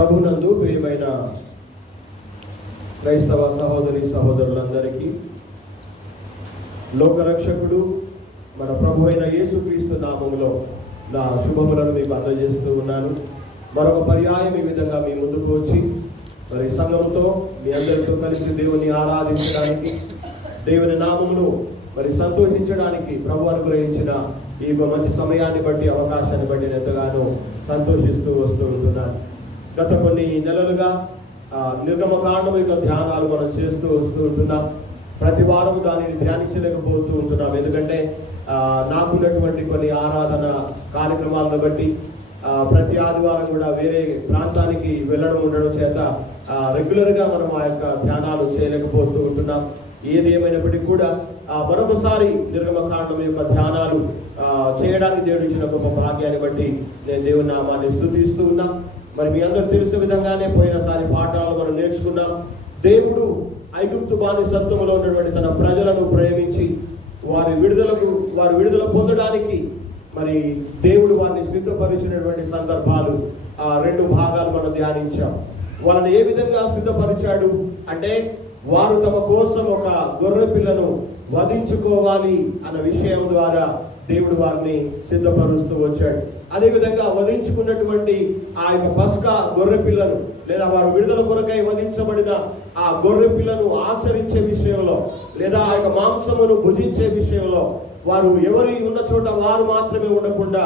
ప్రభునందు ప్రియమైన క్రైస్తవ సహోదరి సహోదరులందరికీ లోకరక్షకుడు మన ప్రభు అయిన యేసుక్రీస్తు నామములో నా శుభములను మీకు అందజేస్తూ ఉన్నాను. మరొక పర్యాయం ఈ విధంగా మీ ముందుకు వచ్చి మరి సంఘంతో మీ అందరితో కలిసి దేవుని ఆరాధించడానికి, దేవుని నామమును మరి సంతోషించడానికి ప్రభు అనుగ్రహించిన ఈ మంచి సమయాన్ని బట్టి, అవకాశాన్ని బట్టి నేను ఎంతగానో సంతోషిస్తూ వస్తూ ఉంటున్నాను. గత కొన్ని నెలలుగా నిర్గమకాండం యొక్క ధ్యానాలు మనం చేస్తూ వస్తూ ఉంటున్నాం. ప్రతి వారం దానిని ధ్యానించలేకపోతూ ఉంటున్నాం. ఎందుకంటే నాకున్నటువంటి కొన్ని ఆరాధన కార్యక్రమాలను బట్టి ప్రతి ఆదివారం కూడా వేరే ప్రాంతానికి వెళ్ళడం ఉండడం చేత రెగ్యులర్గా మనం ఆ యొక్క ధ్యానాలు చేయలేకపోతూ ఉంటున్నాం. ఏది ఏమైనప్పటికీ కూడా మరొకసారి నిర్గమకాండం యొక్క ధ్యానాలు చేయడానికి దేవుడు ఇచ్చిన గొప్ప భాగ్యాన్ని బట్టి నేను దేవుని నామాన్ని స్తుతిస్తూ ఉన్నా. మరి మీ అందరూ తెలిసిన విధంగానే పోయినసారి పాఠాలు మనం నేర్చుకున్నాం. దేవుడు ఐగుప్తు బానిసత్వంలో ఉన్నటువంటి తన ప్రజలను ప్రేమించి వారి విడుదల పొందడానికి మరి దేవుడు వారిని సిద్ధపరిచినటువంటి సందర్భాలు రెండు భాగాలు మనం ధ్యానించాం. వాళ్ళని ఏ విధంగా సిద్ధపరిచాడు అంటే, వారు తమ కోసం ఒక గొర్రె పిల్లను వధించుకోవాలి అన్న విషయం ద్వారా దేవుడు వారిని సిద్ధపరుస్తూ వచ్చాడు. అదేవిధంగా వధించుకున్నటువంటి ఆ యొక్క పస్కా గొర్రె పిల్లను, లేదా వారు విడుదల కొరకై వధించబడిన ఆ గొర్రె పిల్లను ఆచరించే విషయంలో, లేదా ఆ యొక్క మాంసమును భుజించే విషయంలో వారు ఎవరి ఉన్న చోట వారు మాత్రమే ఉండకుండా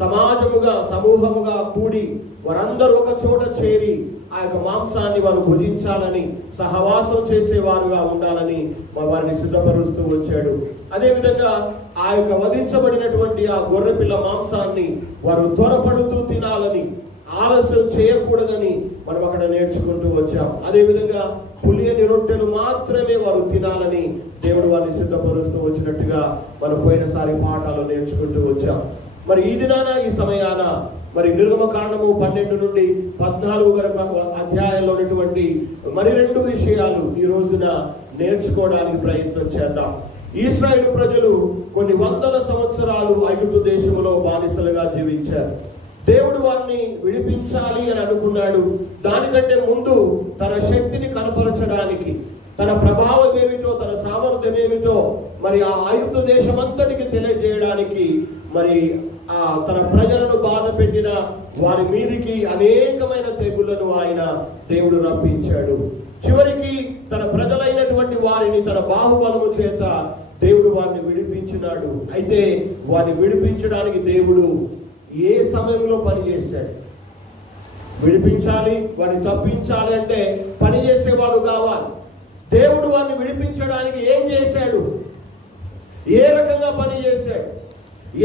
సమాజముగా సమూహముగా కూడి వారందరూ ఒక చోట చేరి ఆ యొక్క మాంసాన్ని వారు భుజించాలని, సహవాసం చేసేవారుగా ఉండాలని వారిని సిద్ధపరుస్తూ వచ్చాడు. అదేవిధంగా ఆ యొక్క వధించబడినటువంటి ఆ గొర్రెపిల్ల మాంసాన్ని వారు త్వరపడుతూ తినాలని, ఆలస్యం చేయకూడదని మనం అక్కడ నేర్చుకుంటూ వచ్చాం. అదేవిధంగా పులియని రొట్టెలు మాత్రమే వారు తినాలని దేవుడు వారిని సిద్ధపరుస్తూ వచ్చినట్టుగా మనం పోయినసారి పాఠాలు నేర్చుకుంటూ వచ్చాం. మరి ఈ దినాన ఈ సమయాన మరి నిర్గమకాండము 12 నుండి 14 అధ్యాయంలో ఉన్నటువంటి మరి 2 విషయాలు ఈ రోజున నేర్చుకోవడానికి ప్రయత్నం చేద్దాం. ఇశ్రాయేలు ప్రజలు కొన్ని వందల సంవత్సరాలు ఐగుప్తు దేశంలో బానిసలుగా జీవించారు. దేవుడు వారిని విడిపించాలి అని అనుకున్నాడు. దానికంటే ముందు తన శక్తిని కనపరచడానికి, తన ప్రభావం ఏమిటో, తన సామర్థ్యం ఏమిటో మరి ఆ ఐగుప్తు దేశమంతటికి తెలియజేయడానికి మరి తన ప్రజలను బాధ పెట్టిన వారి మీదికి అనేకమైన తెగుళ్లను ఆయన దేవుడు రప్పించాడు. చివరికి తన ప్రజలైనటువంటి వారిని తన బాహుబలము చేత దేవుడు వారిని విడిపించినాడు. అయితే వారిని విడిపించడానికి దేవుడు ఏ సమయంలో పని చేశాడు? విడిపించాలి, వారిని తప్పించాలి అంటే పని చేసేవాడు కావాలి. దేవుడు వారిని విడిపించడానికి ఏం చేశాడు? ఏ రకంగా పని చేశాడు?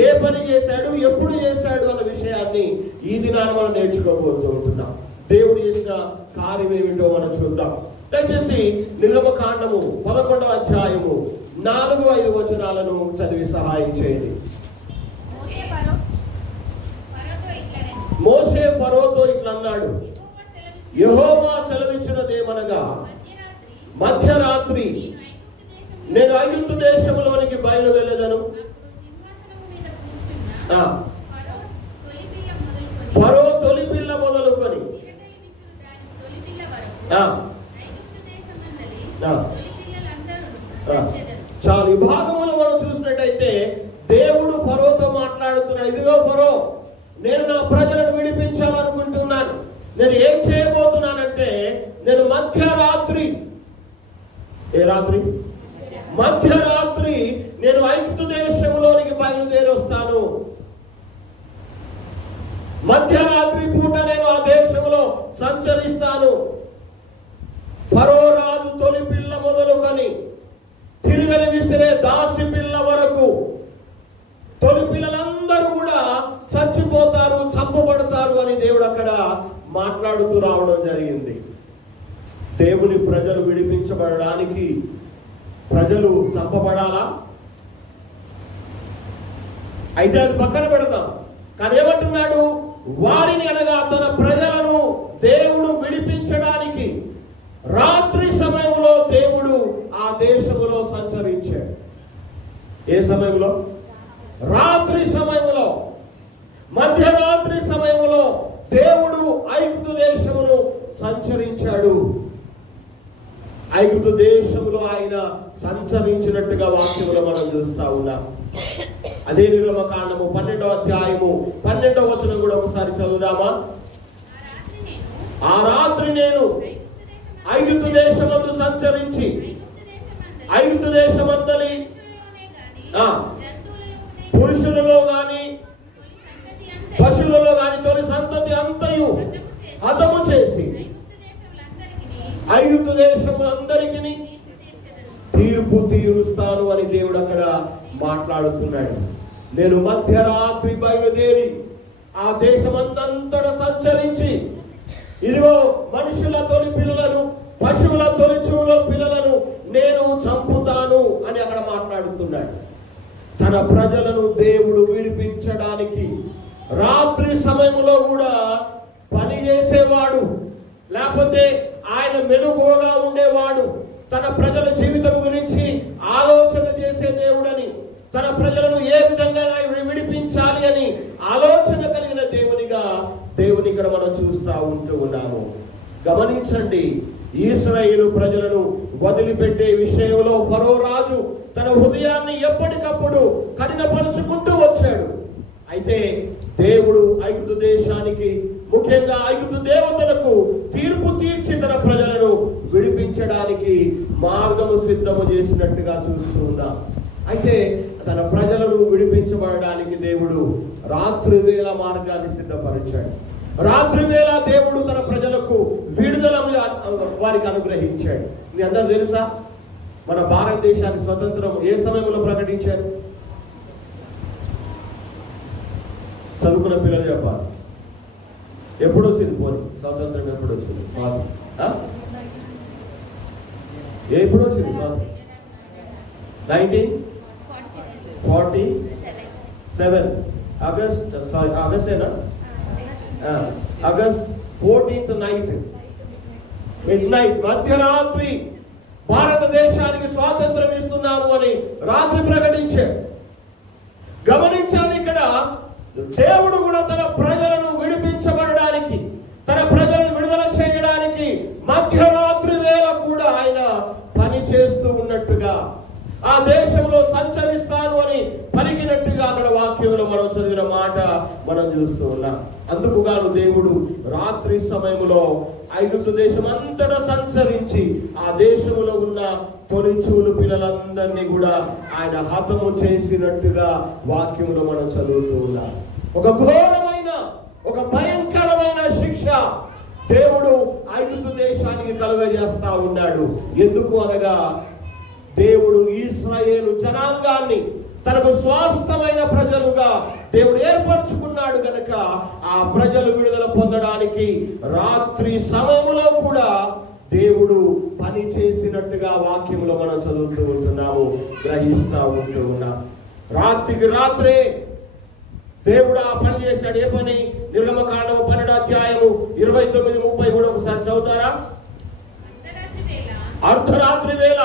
ఏ పని చేశాడు? ఎప్పుడు చేశాడు అన్న విషయాన్ని ఈ దినాన మనం నేర్చుకోబోతూ ఉంటున్నాం. దేవుడు చేసిన కార్యం ఏమిటో మనం చూద్దాం. దయచేసి నిర్గమకాండము 11వ అధ్యాయము 4-5 వచనాలను చదివి సహాయం చేయండి. మోషే ఫరోతో ఇట్లా అన్నాడు, యెహోవా సెలవిచ్చినదేమనగా, మధ్యరాత్రి నేను ఐగుప్తు దేశంలోనికి బయలు వెళ్ళదను. ఫరో తొలి పిల్ల మొదలుకొని చాలు. ఈ భాగంలో మనం చూసినట్టయితే దేవుడు ఫరోతో మాట్లాడుతున్నాడు. ఇదిగో ఫరో, నేను నా ప్రజలను విడిపించాలనుకుంటున్నాను. నేను ఏం చేయబోతున్నానంటే, నేను మధ్యరాత్రి, మధ్యరాత్రి నేను ఐగుప్తు దేశంలోనికి బయలుదేరి వస్తాను. మధ్యరాత్రి పూట నేను ఆ దేశంలో సంచరిస్తాను. ఫరో రాజు తొలి పిల్ల మొదలుకొని తిరిగలి విసిరే దాసి పిల్ల వరకు తొలి పిల్లలందరూ కూడా చచ్చిపోతారు, చంపబడతారు అని దేవుడు అక్కడ మాట్లాడుతూ రావడం జరిగింది. దేవుని ప్రజలు విడిపించబడడానికి ప్రజలు చంపబడాలా? అయితే అది పక్కన పెడతాం. కానీ ఏమంటున్నాడు? వారిని అనగా తన ప్రజలను దేవుడు విడిపించడానికి రాత్రి సమయంలో దేవుడు ఆ దేశంలో సంచరించాడు. ఏ సమయంలో? రాత్రి సమయంలో, మధ్యరాత్రి సమయంలో దేవుడు ఐగుప్తు దేశమును సంచరించాడు. ఐగుప్తు దేశంలో ఆయన సంచరించినట్టుగా వాక్యములో మనం చూస్తా ఉన్నాం. అదే నిర్గమకాండము 12వ అధ్యాయము 12వ వచనం కూడా ఒకసారి చదువుదామా? ఆ రాత్రి నేను ఐగుప్తు దేశమందు సంచరించి ఐగుప్తు దేశమందలి పురుషులలో గాని పశువులలో గాని తొలి సంతతి అంతయు హతము చేసి ఐగుప్తు దేశము అందరికీ తీర్పు తీరుస్తాను అని దేవుడు అక్కడ మాట్లాడుతున్నాడు. నేను మధ్యరాత్రి బయలుదేరి ఆ దేశమందంతటా సంచరించి ఇదిగో మనుషుల తొలి పిల్లలను పశువుల తొలి చూల పిల్లలను నేను చంపుతాను అని అక్కడ మాట్లాడుతున్నాడు. తన ప్రజలను దేవుడు విడిపించడానికి రాత్రి సమయంలో కూడా పని చేసేవాడు, లేకపోతే ఆయన మెలకువగా ఉండేవాడు. తన ప్రజల జీవితం గురించి ఆలోచన చేసే దేవుడని, తన ప్రజలను ఏ విధంగా విడిపించాలి అని ఆలోచన కలిగిన దేవుని ఇక్కడ మనం చూస్తూ ఉన్నాము. గమనించండి, ఇశ్రాయేలు ప్రజలను వదిలిపెట్టే విషయంలో ఫరో రాజు తన హృదయాన్ని ఎప్పటికప్పుడు కఠినపరుచుకుంటూ వచ్చాడు. అయితే దేవుడు ఐగుప్తు దేశానికి, ముఖ్యంగా ఐగుప్తు దేవతలకు తీర్పు తీర్చి తన ప్రజలను విడిపించడానికి మార్గము సిద్ధము చేసినట్టుగా చూస్తూ ఉన్నాం. అయితే తన ప్రజలను విడిపించబడడానికి దేవుడు రాత్రి వేళ మార్గాన్ని సిద్ధపరిచాడు. రాత్రి వేళ దేవుడు తన ప్రజలకు విడుదల వారికి అనుగ్రహించాడు. మీ అందరూ తెలుసా, మన భారతదేశానికి స్వతంత్రం ఏ సమయంలో ప్రకటించారు? చదువుకున్న పిల్లలు చెప్పాలి. ఎప్పుడు వచ్చింది పోనీ స్వాతంత్రం? ఎప్పుడు వచ్చింది? ఎప్పుడు వచ్చింది స్వాతంత్రం? 1947 ఆగస్టేనా? August 14th night, midnight, మధ్యరాత్రి భారతదేశానికి స్వాతంత్రం ఇస్తున్నాము అని రాత్రి ప్రకటించారు. గమనించాలి, ఇక్కడ దేవుడు కూడా తన ప్రజలను విడిపించబడడానికి, తన ప్రజలను విడుదల చేయడానికి మధ్యరాత్రి వేళ కూడా ఆయన పని చేస్తూ ఉన్నట్టుగా, ఆ దేశంలో సంచరిస్తాను అని పలికినట్టుగా అక్కడ వాక్యంలో మనం చదివిన మాట మనం చూస్తూ ఉన్నాం. అందుకు గాను దేవుడు రాత్రి సమయంలో ఐగుప్తు దేశం అంతటా సంచరించి ఆ దేశంలో ఉన్న తొలిచూలు పిల్లలందరినీ కూడా ఆయన హతము చేసినట్టుగా వాక్యంలో మనం చదువుతూ ఉన్నాం. ఒక ఘోరమైన, ఒక భయంకరమైన శిక్ష దేవుడు ఐగుప్తు దేశానికి కలుగజేస్తా ఉన్నాడు. ఎందుకు అనగా, దేవుడు ఇశ్రాయేలు జనాంగాన్ని తనకు స్వాస్థమైన ప్రజలుగా దేవుడు ఏర్పరచుకున్నాడు గనక ఆ ప్రజలు విడుదల పొందడానికి రాత్రి సమయంలో కూడా దేవుడు పని చేసినట్టుగా వాక్యంలో మనం చదువుతూ ఉంటున్నాము, గ్రహిస్తూ ఉంటూ ఉన్నాం. రాత్రికి రాత్రే దేవుడు ఆ పని చేశాడు. ఏ పని? నిర్గమకాండము 12వ అధ్యాయము 29-30 కూడా ఒకసారి చదువుతారా? అర్ధరాత్రి వేళ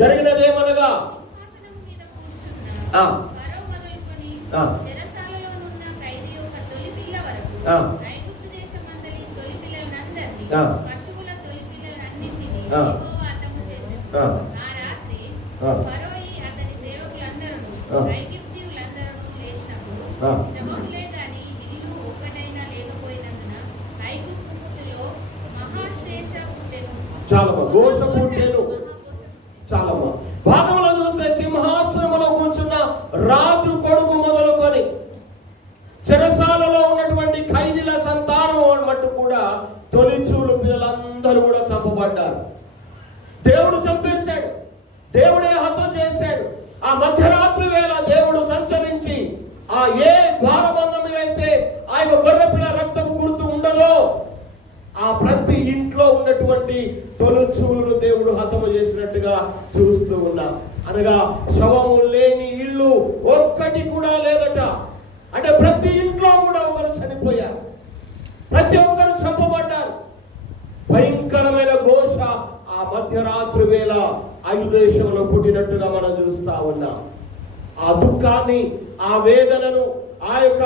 జరిగినదేమనగా, చాలా ఘోష పుట్టెను. చాలా భాగంలో చూస్తే సింహాసనంలో కూర్చున్న రాజు కొడుకు మొదలుకొని చెరసాలలో ఉన్నటువంటి ఖైదీల సంతానం మట్టు కూడా తొలిచూలు పిల్లలందరూ కూడా చంపబడ్డారు. దేవుడు చంపేశాడు, దేవుడే హతం చేశాడు. ఆ మధ్యరాత్రి వేళ దేవుడు సంచరించి ఆ ఏ ద్వారబంధం మీద అయితే ఆయన గొర్రెపిల్ల రక్తపు గుర్తు ఉండదో ఆ ప్రతి ఇంట్లో ఉన్నటువంటి తొలిచూలును దేవుడు హతము చేసినట్టుగా చూస్తూ ఉన్నాం. అనగా శవము లేని ఇల్లు ఒక్కటి కూడా లేదట. అంటే ప్రతి ఇంట్లో కూడా ఒకరు చనిపోయారు, ప్రతి ఒక్కరు చంపబడ్డారు. భయంకరమైన ఘోష ఆ మధ్యరాత్రి వేళ ఐదు దేశంలో పుట్టినట్టుగా మనం చూస్తా ఉన్నాం. ఆ దుఃఖాన్ని, ఆ వేదనను, ఆ యొక్క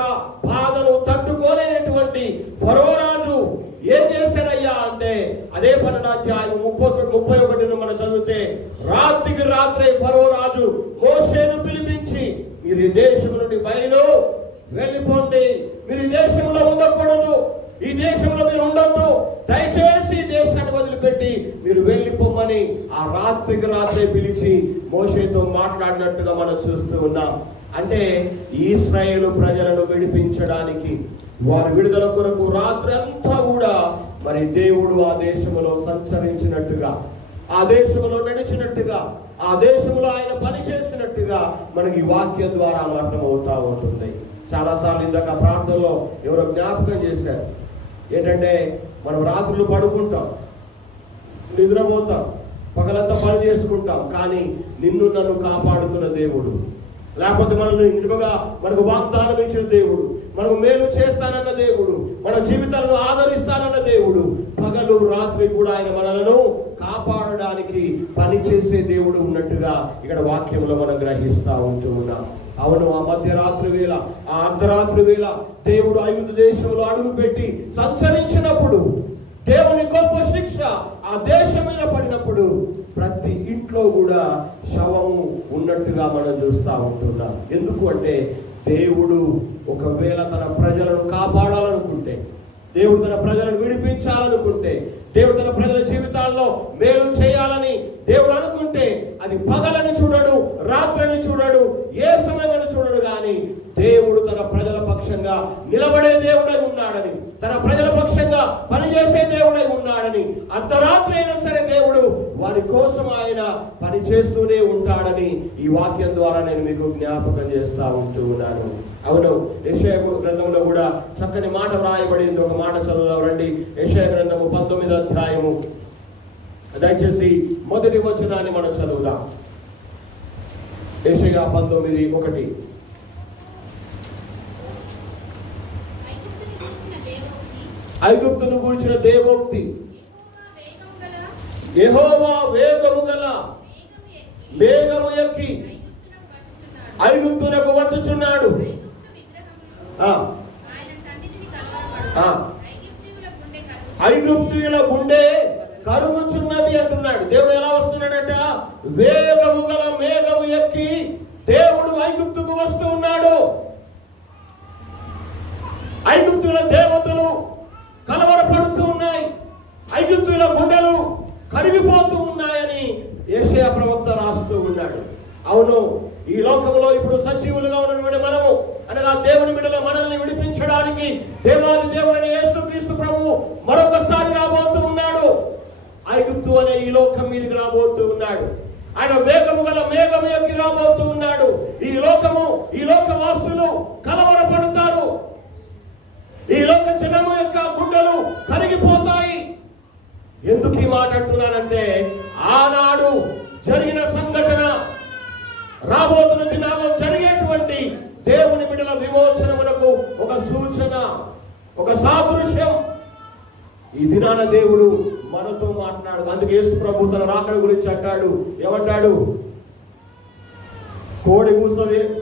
బాధను తట్టుకోలేనటువంటి ఫరో రాజు ఏం చేశాడయ్యా అంటే, అదే 12వ అధ్యాయం 31 మనం చదివితే, రాత్రికి రాత్రే ఫరో రాజు మోషేను పిలిపించి, మీరు ఈ దేశం నుండి బయలు వెళ్ళిపోండి, మీరు ఈ దేశంలో ఉండకూడదు, ఈ దేశంలో మీరు ఉండొద్దు, దయచేసి ఈ దేశాన్ని వదిలిపెట్టి మీరు వెళ్ళిపోమని ఆ రాత్రికి రాత్రే పిలిచి మోషేతో మాట్లాడినట్టుగా మనం చూస్తూ ఉన్నాం. అంటే ఇశ్రాయేలు ప్రజలను విడిపించడానికి, వారి విడుదల కొరకు రాత్రి అంతా కూడా మరి దేవుడు ఆ దేశంలో సంచరించినట్టుగా, ఆ దేశంలో నడిచినట్టుగా, ఆ దేశంలో ఆయన పని చేసినట్టుగా మనకి వాక్యం ద్వారా అర్థమవుతా ఉంటుంది. చాలాసార్లు ఇందాక ప్రార్థనలో ఎవరో జ్ఞాపకం చేశారు, ఏంటంటే మనం రాత్రులు పడుకుంటాం, నిద్రపోతాం, పగలంతా పని చేసుకుంటాం, కానీ నిన్ను నన్ను కాపాడుతున్న దేవుడు, లేకపోతే మనల్ని నిజంగా మనకు వాగ్దానం ఇచ్చిన దేవుడు, మనకు మేలు చేస్తానన్న దేవుడు, మన జీవితాలను ఆదరిస్తానన్న దేవుడు, పగలు రాత్రి కూడా ఆయన మనలను కాపాడడానికి పనిచేసే దేవుడు ఉన్నట్టుగా ఇక్కడ వాక్యంలో మనం గ్రహిస్తూ ఉంటూ ఉన్నాం. అవును, ఆ మధ్యరాత్రి వేళ, ఆ అర్ధరాత్రి వేళ దేవుడు ఐగుప్తు దేశంలో అడుగుపెట్టి సంచరించినప్పుడు దేవుని గొప్ప శిక్ష ఆ దేశం మీద పడినప్పుడు ప్రతి ఇంట్లో కూడా శవము ఉన్నట్టుగా మనం చూస్తూ ఉంటున్నాం. ఎందుకు అంటే, దేవుడు ఒకవేళ తన ప్రజలను కాపాడాలనుకుంటే, దేవుడు తన ప్రజలను విడిపించాలనుకుంటే, దేవుడు తన ప్రజల జీవితాల్లో మేలు చేయాలని దేవుడు అనుకుంటే, అది పగలని చూడడు, రాత్రిని చూడడు, ఏ సమయమని చూడడు, కానీ దేవుడు తన ప్రజల పక్షంగా నిలబడే దేవుడై ఉన్నాడని, తన ప్రజల పక్షంగా పనిచేసే దేవుడై ఉన్నాడని, అర్ధరాత్రి అయినా సరే దేవుడు వారి కోసం ఆయన పని చేస్తూనే ఉంటాడని ఈ వాక్యం ద్వారా నేను మీకు జ్ఞాపకం చేస్తూ ఉంటూ ఉన్నాను. అవును, యెషయా గ్రంథంలో కూడా చక్కని మాట వ్రాయబడింది. ఒక మాట చదువుదాం రండి. యెషయా గ్రంథము 19వ అధ్యాయము, దయచేసి మొదటి వచనాన్ని మనం చదువుదాం. యెషయా 19:1. ఐగుప్తును గూర్చిన దేవోక్తి, యెహోవా వేగము గల మేఘము ఎక్కి ఐగుప్తునకు వచ్చుచున్నాడు. ఐగుప్తీయుల గుండె కరుగుచున్నది అంటున్నాడు. దేవుడు ఎలా వస్తున్నాడట? వేగము గల మేఘము ఎక్కి దేవుడు ఐగుప్తుకు వస్తూ ఉన్నాడు. ఐగుప్తుల దేవతలు కలవరపడుతూ ఉన్నాయి, ఐగుప్తుల గుండెలు కరిగిపోతూ ఉన్నాయని యెషయా ప్రవక్త రాస్తూ ఉన్నాడు. అవును, ఈ లోకంలో ఇప్పుడు సజీవులుగా ఉన్నటువంటి మనము, అనగా దేవుని బిడ్డలు మనల్ని విడిపించడానికి దేవాది దేవుడైన యేసుక్రీస్తు ప్రభువు మరొకసారి రాబోతూ ఉన్నాడు. ఐగుప్తు అనే ఈ లోకం మీదకి రాబోతూ ఉన్నాడు. ఆయన వేగము గల మేఘం ఎక్కి రాబోతూ ఉన్నాడు. ఈ లోకము, ఈ లోకవాసులు కలవరపడతారు. ఈ లోక జనము యొక్క గుండెలు కరిగిపోతాయి. ఎందుకు ఈ మాట అంటున్నానంటే, ఆనాడు జరిగిన సంఘటన, రాబోతున్న దినాల్లో జరిగేటువంటి దేవుని బిడ్డల విమోచనమునకు ఒక సూచన, ఒక సాదృశ్యం. ఈ దినాన దేవుడు మనతో మాట్లాడు. అందుకే యేసు ప్రభు తన రాకడ గురించి అంటాడు. ఏమంటాడు? కోడి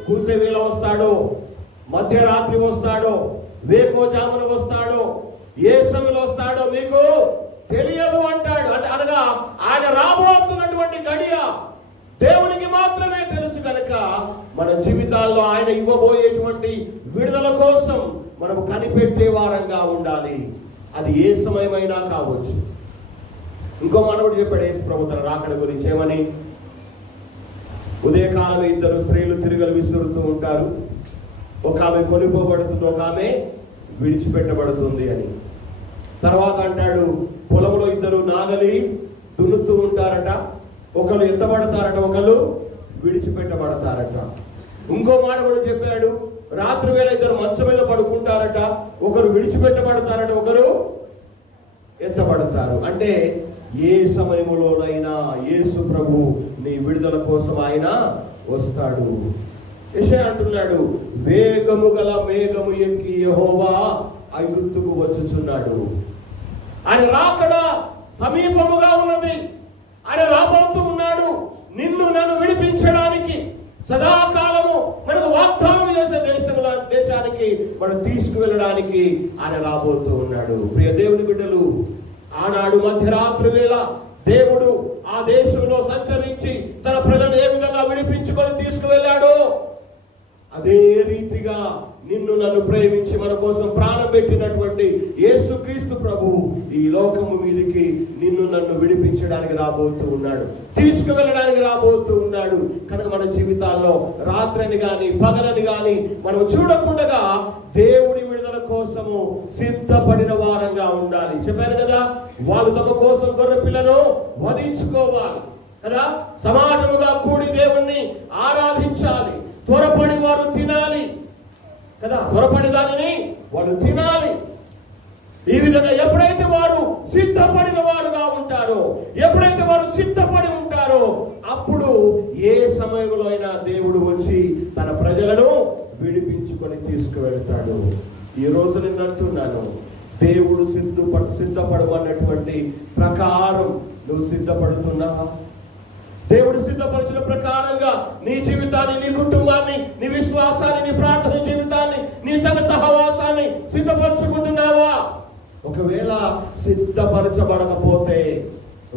కూసే వేళ వస్తాడో, మధ్యరాత్రి వస్తాడో, వేకోజామున వస్తాడో, ఏ సమయంలో వస్తాడో మీకు తెలియదు అంటాడు. అనగా ఆయన రాబోతున్నటువంటి గడియ దేవునికి మాత్రమే తెలుసు కనుక మన జీవితాల్లో ఆయన ఇవ్వబోయేటువంటి విడుదల కోసం మనం కనిపెట్టే వారంగా ఉండాలి. అది ఏ సమయమైనా కావచ్చు. ఇంకో మనవుడు చెప్పాడు యేసు ప్రభు తన రాకడ గురించి ఏమని? ఉదయకాలం 2 స్త్రీలు తిరుగులు విసురుతూ ఉంటారు. ఒక ఆమె కొనిపోబడుతుంది, ఒక ఆమె విడిచిపెట్టబడుతుంది అని. తర్వాత అంటాడు, పొలంలో 2 నాగలి దున్నుతూ ఉంటారట, ఒకరు ఎత్తబడతారట, ఒకరు విడిచిపెట్టబడతారట. ఇంకో మాట కూడా చెప్పాడు, రాత్రి వేళ 2 మంచం మీద పడుకుంటారట, ఒకరు విడిచిపెట్టబడతారట, ఒకరు ఎత్తబడతారు. అంటే ఏ సమయంలోనైనా యేసు ప్రభు నీ విడుదల కోసం ఆయన వస్తాడు. యెషయా అంటున్నాడు, వేగము గల మేఘము ఎక్కి యెహోవా ఐగుప్తుకు వచ్చుచున్నాడు. ఆయన రాకడ సమీపముగా ఉన్నది. ఆయన రాబోతూ ఉన్నాడు నిన్ను నన్ను విడిపించడానికి. సదాకాలము మనకు వాగ్దానం చేసే దేశంలో దేశానికి మనం తీసుకువెళ్ళడానికి ఆయన రాబోతూ ఉన్నాడు. ప్రియ దేవుని బిడ్డలు, ఆనాడు మధ్యరాత్రి వేళ దేవుడు ఆ దేశంలో సంచరించి తన ప్రజలను ఏ విధంగా విడిపించుకొని తీసుకువెళ్ళాడో అదే రీతిగా నిన్ను నన్ను ప్రేమించి మన కోసం ప్రాణం పెట్టినటువంటి యేసుక్రీస్తు ప్రభు ఈ లోకము మీదకి నిన్ను నన్ను విడిపించడానికి రాబోతూ ఉన్నాడు, తీసుకువెళ్ళడానికి రాబోతూ ఉన్నాడు. కనుక మన జీవితాల్లో రాత్రిని గాని పగలని గాని మనం చూడకుండా దేవుడి విడుదల కోసము సిద్ధపడిన వారంగా ఉండాలి. చెప్పాను కదా, వాళ్ళు తమ కోసం గొర్రె పిల్లను వధించుకోవాలి కదా, సమాజముగా కూడి దేవుణ్ణి ఆరాధించాలి, త్వరపడి వారు తినాలి కదా, త్వరపడి దానిని వాడు తినాలి. ఈ విధంగా ఎప్పుడైతే వారు సిద్ధపడిన వారుగా ఉంటారో, ఎప్పుడైతే వారు సిద్ధపడి ఉంటారో, అప్పుడు ఏ సమయంలో అయినా దేవుడు వచ్చి తన ప్రజలను విడిపించుకొని తీసుకువెళ్తాడు. ఈ రోజు నేను అంటున్నాను, దేవుడు సిద్ధపడమన్నటువంటి ప్రకారం నువ్వు సిద్ధపడుతున్నావా? దేవుడు సిద్ధపరిచిన ప్రకారంగా నీ జీవితాన్ని, నీ కుటుంబాన్ని, నీ విశ్వాసాన్ని, నీ ప్రార్థన జీవితాన్ని, నీ సంఘ సహవాసాన్ని సిద్ధపరచుకుంటున్నావా? ఒకవేళ సిద్ధపరచబడకపోతే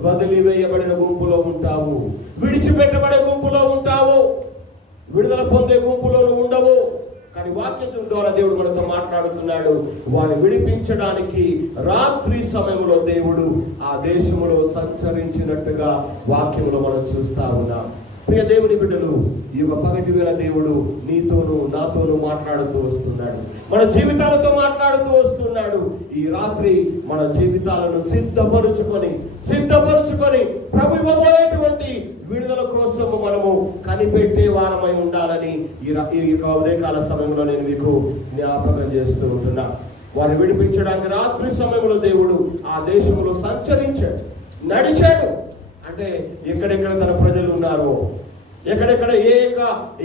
వదిలివేయబడిన గుంపులో ఉంటావు, విడిచిపెట్టబడే గుంపులో ఉంటావు, విడుదల పొందే గుంపులో ఉండవు. కానీ వాక్యం ద్వారా దేవుడు మనతో మాట్లాడుతున్నాడు. వారిని విడిపించడానికి రాత్రి సమయంలో దేవుడు ఆ దేశంలో సంచరించినట్టుగా వాక్యంలో మనం చూస్తా ఉన్నాం. ప్రియ దేవుని బిడ్డలు, ఈ యొక్క పగటి వేళ దేవుడు నీతోనూ నాతోనూ మాట్లాడుతూ వస్తున్నాడు, మన జీవితాలతో మాట్లాడుతూ వస్తున్నాడు. ఈ రాత్రి మన జీవితాలను సిద్ధపరుచుకొని ప్రభు ఇవ్వబోయేటువంటి విడుదల కోసము మనము కనిపెట్టే వారమై ఉండాలని ఈ ఉదయకాల సమయంలో నేను మీకు జ్ఞాపకం చేస్తూ ఉంటున్నా. వారిని విడిపించడానికి రాత్రి సమయంలో దేవుడు ఆ దేశంలో సంచరించాడు, నడిచాడు. అంటే ఎక్కడెక్కడ తన ప్రజలు ఉన్నారో, ఎక్కడెక్కడ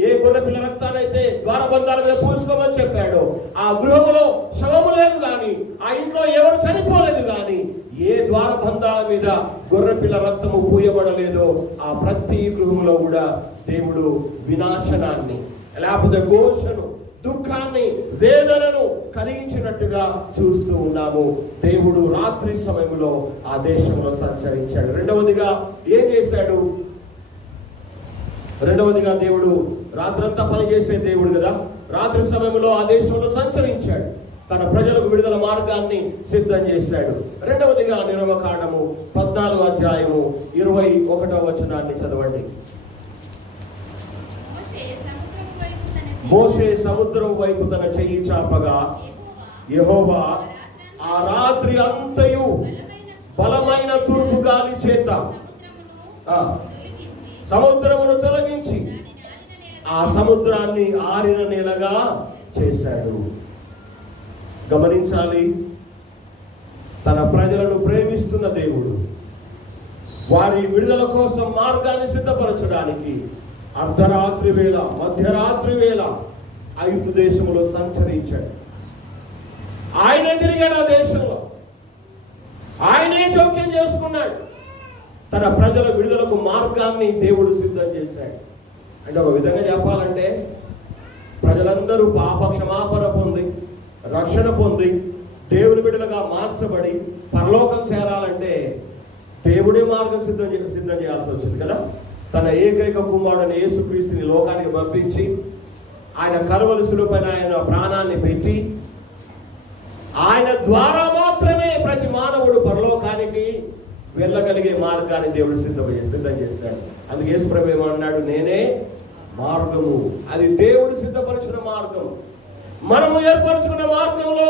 ఏ గొర్రె పిల్ల రక్తానైతే ద్వారబంధాల మీద పూసుకోమని చెప్పాడో, ఆ గృహంలో శవము లేదు గాని, ఆ ఇంట్లో ఎవరు చనిపోలేదు గాని, ఏ ద్వారబంధాల మీద గొర్రె పిల్ల రక్తము పూయబడలేదో ఆ ప్రతి గృహంలో కూడా దేవుడు వినాశనాన్ని, లేకపోతే ఘోషను, దుఃఖాన్ని, వేదనను కలిగించినట్టుగా చూస్తూ ఉన్నాము. దేవుడు రాత్రి సమయంలో ఆ దేశంలో సంచరించాడు. రెండవదిగా ఏం చేశాడు? రెండవదిగా దేవుడు రాత్రంతా పనిచేసే దేవుడు కదా, రాత్రి సమయంలో ఆ దేశంలో సంచరించాడు, తన ప్రజలకు విడుదల మార్గాన్ని సిద్ధం చేశాడు. రెండవదిగా నిర్గమకాండము 14వ అధ్యాయము 21వ వచనాన్ని చదవండి. మోషే సముద్రం వైపు తన చెయ్యి చాపగా యెహోవా ఆ రాత్రి అంతయు బలమైన తూర్పు గాలి చేత సముద్రమును తొలగించి ఆ సముద్రాన్ని ఆరిన నేలగా చేశాడు. గమనించాలి, తన ప్రజలను ప్రేమిస్తున్న దేవుడు వారి విడుదల కోసం మార్గాన్ని సిద్ధపరచడానికి అర్ధరాత్రి వేళ, మధ్యరాత్రి వేళ ఐగుప్తు దేశంలో సంచరించాడు. ఆయన తిరిగాడు ఆ దేశంలో, ఆయనే జోక్యం చేసుకున్నాడు. తన ప్రజల విడుదలకు మార్గాన్ని దేవుడు సిద్ధం చేశాడు. అంటే ఒక విధంగా చెప్పాలంటే ప్రజలందరూ పాప క్షమాపణ పొంది, రక్షణ పొంది, దేవుని బిడ్డలుగా మార్చబడి పరలోకం చేరాలంటే దేవుడే మార్గం సిద్ధం చేయాల్సి వచ్చింది కదా. తన ఏకైక కుమారుడైన యేసుక్రీస్తుని లోకానికి పంపించి ఆయన కలువరి శిలువపైన ఆయన ప్రాణాన్ని పెట్టి ఆయన ద్వారా మాత్రమే ప్రతి మానవుడు పరలోకానికి వెళ్ళగలిగే మార్గాన్ని దేవుడు సిద్ధం చేశాడు. అందుకే యేసు ప్రభువు ఏమన్నాడు? నేనే మార్గము. అది దేవుడు సిద్ధపరిచిన మార్గం. మనము ఏర్పరచుకున్న మార్గంలో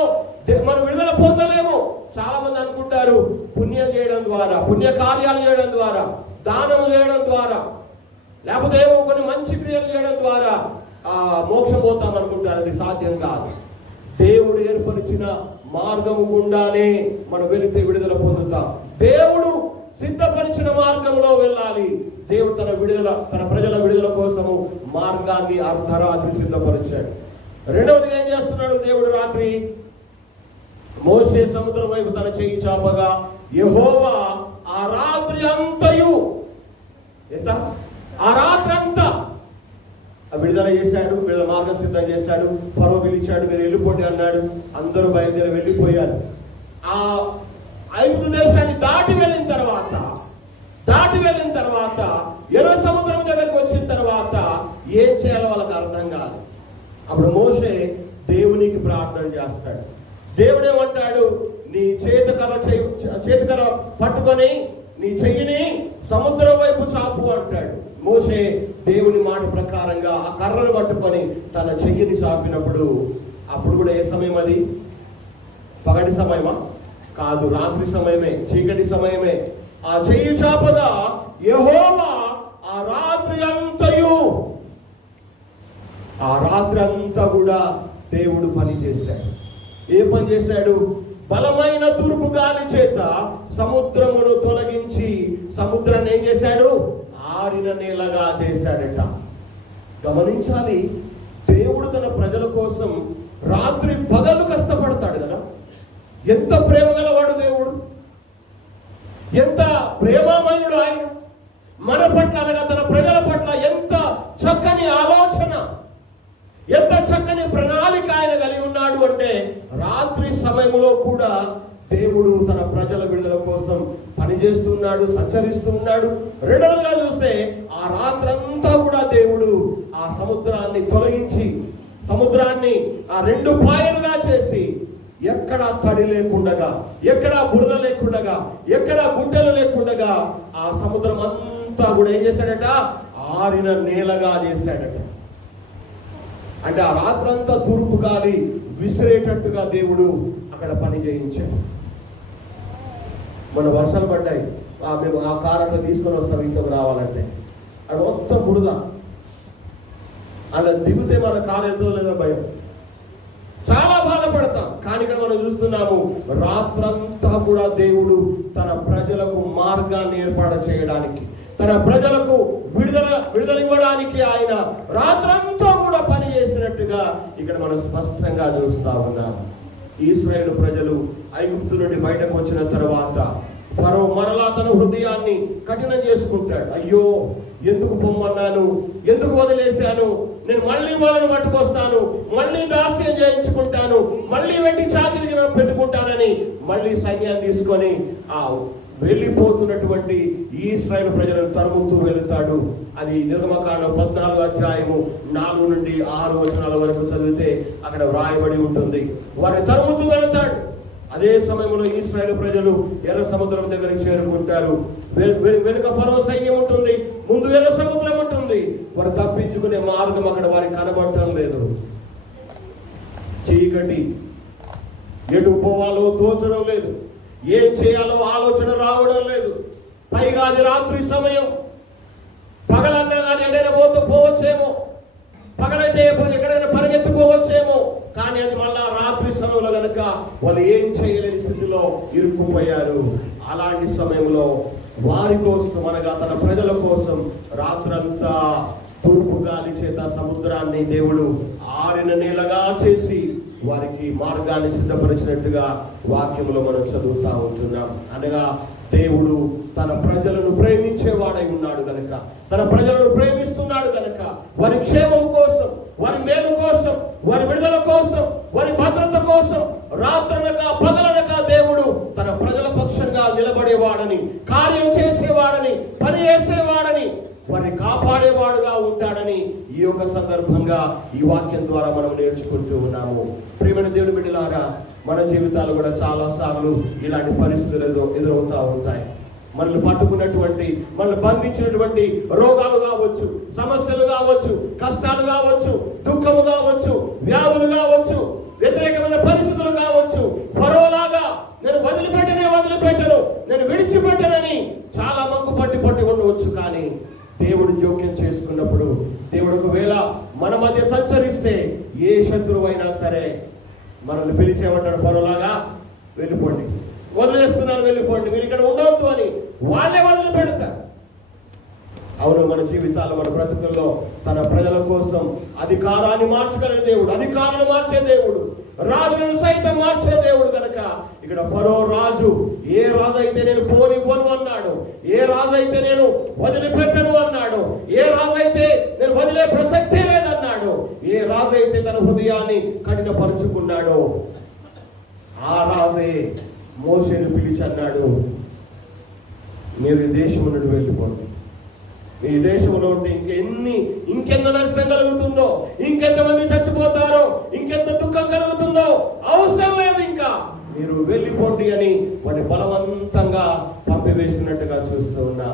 మనం విడుదల పొందలేము. చాలా మంది అనుకుంటారు పుణ్యం చేయడం ద్వారా, పుణ్య కార్యాలు చేయడం ద్వారా, దానం చేయడం ద్వారా, లేకపోతే ఏమో కొన్ని మంచి క్రియలు చేయడం ద్వారా మోక్షం పోతాం అనుకుంటారు. అది సాధ్యం కాదు. దేవుడు ఏర్పరిచిన మార్గము గుండానే మనం వెళితే విడుదల పొందుతాం. దేవుడు సిద్ధపరిచిన మార్గంలో వెళ్ళాలి. దేవుడు తన ప్రజల విడుదల కోసము మార్గాన్ని అర్ధరాత్రి సిద్ధపరిచాడు. రెండవది ఏం చేస్తున్నాడు దేవుడు? రాత్రి మోషే సముద్రం వైపు తన చెయ్యి చాపగా యెహోవా ఆ రాత్రి అంతయు, ఆ రాత్రి అంతా విడుదల చేశాడు, విడుదల మార్గం సిద్ధం చేశాడు. ఫరో పిలిచాడు, మీరు వెళ్ళిపోండి అన్నాడు. అందరూ బయలుదేరి వెళ్ళిపోయారు. ఆ ఐగుప్తు దేశాన్ని దాటి వెళ్ళిన తర్వాత ఎర్ర సముద్రం దగ్గరికి వచ్చిన తర్వాత ఏం చేయాలో వాళ్ళకి అర్థం కాదు. అప్పుడు మోషే దేవునికి ప్రార్థన చేస్తాడు. దేవుడు ఏమంటాడు, నీ చేతికర్ర పట్టుకొని నీ చెయ్యిని సముద్రం వైపు చాపు అంటాడు. మోషే దేవుని మాట ప్రకారంగా ఆ కర్రను పట్టుకొని తన చెయ్యిని చాపినప్పుడు, అప్పుడు కూడా ఏ సమయం అది? పగటి సమయమా? కాదు, రాత్రి సమయమే, చీకటి సమయమే. ఆ చెయ్యి చాపగా యెహోవా ఆ రాత్రి అంతా కూడా దేవుడు పని చేశాడు. ఏ పని చేశాడు? బలమైన తూర్పు గాలి చేత సముద్రమును తొలగించి సముద్రాన్ని ఏం చేశాడు? ఆరిన నేలగా చేశాడట. గమనించాలి, దేవుడు తన ప్రజల కోసం రాత్రి పగలు కష్టపడతాడు కదా. ఎంత ప్రేమ గలవాడు దేవుడు, ఎంత ప్రేమామయుడు ఆయన మన పట్ల, అనగా తన ప్రజల పట్ల ఎంత చక్కని ఆలోచన, ఎంత చక్కని ప్రణాళిక ఆయన కలిగి ఉన్నాడు అంటే, రాత్రి సమయంలో కూడా దేవుడు తన ప్రజల విడుదల కోసం పనిచేస్తున్నాడు, సంచరిస్తున్నాడు. రెండవదిగా చూస్తే ఆ రాత్రంతా కూడా దేవుడు ఆ సముద్రాన్ని తొలగించి, సముద్రాన్ని ఆ రెండు పాయలుగా చేసి, ఎక్కడ తడి లేకుండగా, ఎక్కడ బురద లేకుండగా, ఎక్కడ గుంటలు లేకుండగా ఆ సముద్రం అంతా కూడా ఏం చేశాడట? ఆరిన నేలగా చేశాడట. అంటే ఆ రాత్రంతా తూర్పు గాలి విసిరేటట్టుగా దేవుడు అక్కడ పని చేయించాడు. మన వర్షాలు పడ్డాయి, మేము ఆ కారు అట్లా తీసుకొని వస్తాం ఇంట్లోకి రావాలంటే, అది మొత్తం బురద. అలా దిగితే మన కారు ఎంతో లేదో భయం, చాలా బాధపడతాం. కానీ ఇక్కడ మనం చూస్తున్నాము, రాత్రంతా కూడా దేవుడు తన ప్రజలకు మార్గాన్ని ఏర్పాటు చేయడానికి, తన ప్రజలకు విడుదల ఇవ్వడానికి ఆయన రాత్రంతా కూడా పని చేసినట్టుగా ఇక్కడ మనం స్పష్టంగా చూస్తా ఉన్నాం. ఇశ్రాయేలు ప్రజలు ఐగుప్తు నుండి బయటకు వచ్చిన తర్వాత ఫరో మరలా తన హృదయాన్ని కఠినం చేసుకుంటాడు. అయ్యో, ఎందుకు పొమ్మన్నాను, ఎందుకు వదిలేశాను, నేను మళ్ళీ వాళ్ళని పట్టుకొస్తాను, మళ్ళీ దాస్యం చేయించుకుంటాను, మళ్ళీ వెంటి చాకిరికి పెట్టుకుంటానని మళ్ళీ సైన్యాన్ని తీసుకొని ఆ వెళ్ళిపోతున్నటువంటి ఇశ్రాయేలు ప్రజలను తరుముతూ వెళుతాడు. అది నిర్గమకాండం 14వ అధ్యాయము 4 నుండి 6 వచనాల వరకు చదివితే అక్కడ వ్రాయబడి ఉంటుంది. వారిని తరుముతూ వెళుతాడు. అదే సమయంలో ఇశ్రాయేలు ప్రజలు ఎర్ర సముద్రం దగ్గరికి చేరుకుంటారు. వెనుక ఫరో సైన్యం ఉంటుంది, ముందు ఎర్ర సముద్రం ఉంటుంది. వారు తప్పించుకునే మార్గం అక్కడ వారికి కనబడటం లేదు. చీకటి, ఎటు పోవాలో తోచడం లేదు, ఏం చేయాలో ఆలోచన రావడం లేదు. పైగా అది రాత్రి సమయం. పగలన్నా కానీ ఎక్కడైనా పోవచ్చేమో, పగలైతే ఎక్కడైనా పరిగెత్తిపోవచ్చేమో, కానీ అది మళ్ళా రాత్రి సమయంలో కనుక వాళ్ళు ఏం చేయలేని స్థితిలో ఇరుక్కుపోయారు. అలాంటి సమయంలో వారి కోసం, అనగా తన ప్రజల కోసం రాత్రంతా తూర్పు గాలి చేత సముద్రాన్ని దేవుడు ఆరిన నేలగా చేసి వారికి మార్గాన్ని సిద్ధపరిచినట్టుగా వాక్యంలో మనం చదువుతా ఉంటున్నాం. అనగా దేవుడు తన ప్రజలను ప్రేమించేవాడై ఉన్నాడు గనక, తన ప్రజలను ప్రేమిస్తున్నాడు గనక, వారి క్షేమం కోసం, వారి మేలు కోసం, వారి విడుదల కోసం, వారి భద్రత కోసం రాత్రనక పగలనక దేవుడు తన ప్రజల పక్షంగా నిలబడేవాడని, కార్యం చేసేవాడని, పని చేసేవాడని, వారిని కాపాడేవాడుగా ఉంటాడని ఈ యొక్క సందర్భంగా ఈ వాక్యం ద్వారా మనం నేర్చుకుంటూ ఉన్నాము. ప్రియమైన దేవుని బిడ్డలారా, మన జీవితాలు కూడా చాలా సార్లు ఇలాంటి పరిస్థితులు ఎదురవుతూ ఉంటాయి. మనల్ని పట్టుకున్నటువంటి, మనల్ని బంధించినటువంటి రోగాలు కావచ్చు, సమస్యలు కావచ్చు, కష్టాలు కావచ్చు, దుఃఖము కావచ్చు, వ్యాధులు కావచ్చు, వ్యతిరేకమైన పరిస్థితులు కావచ్చు. ఫరోలాగా నేను వదిలిపెట్టను, నేను విడిచిపెట్టనని చాలా మంకు పట్టి ఉండవచ్చు. కానీ దేవుడు జోక్యం చేసుకున్నప్పుడు, దేవుడు ఒకవేళ మన మధ్య సంచరిస్తే ఏ శత్రువు అయినా సరే మనల్ని పిలిచేమంటాడు, ఫరోలాగా వెళ్ళిపోండి, వదిలేస్తున్నాను వెళ్ళిపోండి, మీరు ఇక్కడ ఉండవద్దు అని వాళ్ళే వదిలిపెడతారు. అవును, మన జీవితాల్లో, మన బ్రతుకుల్లో తన ప్రజల కోసం అధికారాన్ని మార్చగల దేవుడు, అధికారాన్ని మార్చే దేవుడు, రాజులను సైతం మార్చే దేవుడు కనుక ఇక్కడ ఫరో రాజు ఏ రాజు అయితే నేను పోనివ్వను అన్నాడు, ఏ రాజు అయితే నేను వదిలిపెట్టను అన్నాడు, ఏ రాజు అయితే నేను వదిలే ప్రసక్తే లేదు ఏ రాజు అయితే తన హృదయాన్ని కఠినపరుచుకున్నాడో ఆ రాజే మోషేను పిలిచి అన్నాడు, మీరు ఈ దేశం నుండి వెళ్ళిపోండి. ఈ దేశంలో ఉంటే ఇంకెంత నష్టం కలుగుతుందో, ఇంకెంతమంది చచ్చిపోతారో, ఇంకెంత దుఃఖం కలుగుతుందో, అవసరం లేదు, ఇంకా మీరు వెళ్ళిపోండి అని వాడిని బలవంతంగా పంపివేసినట్టుగా చూస్తూ ఉన్నా.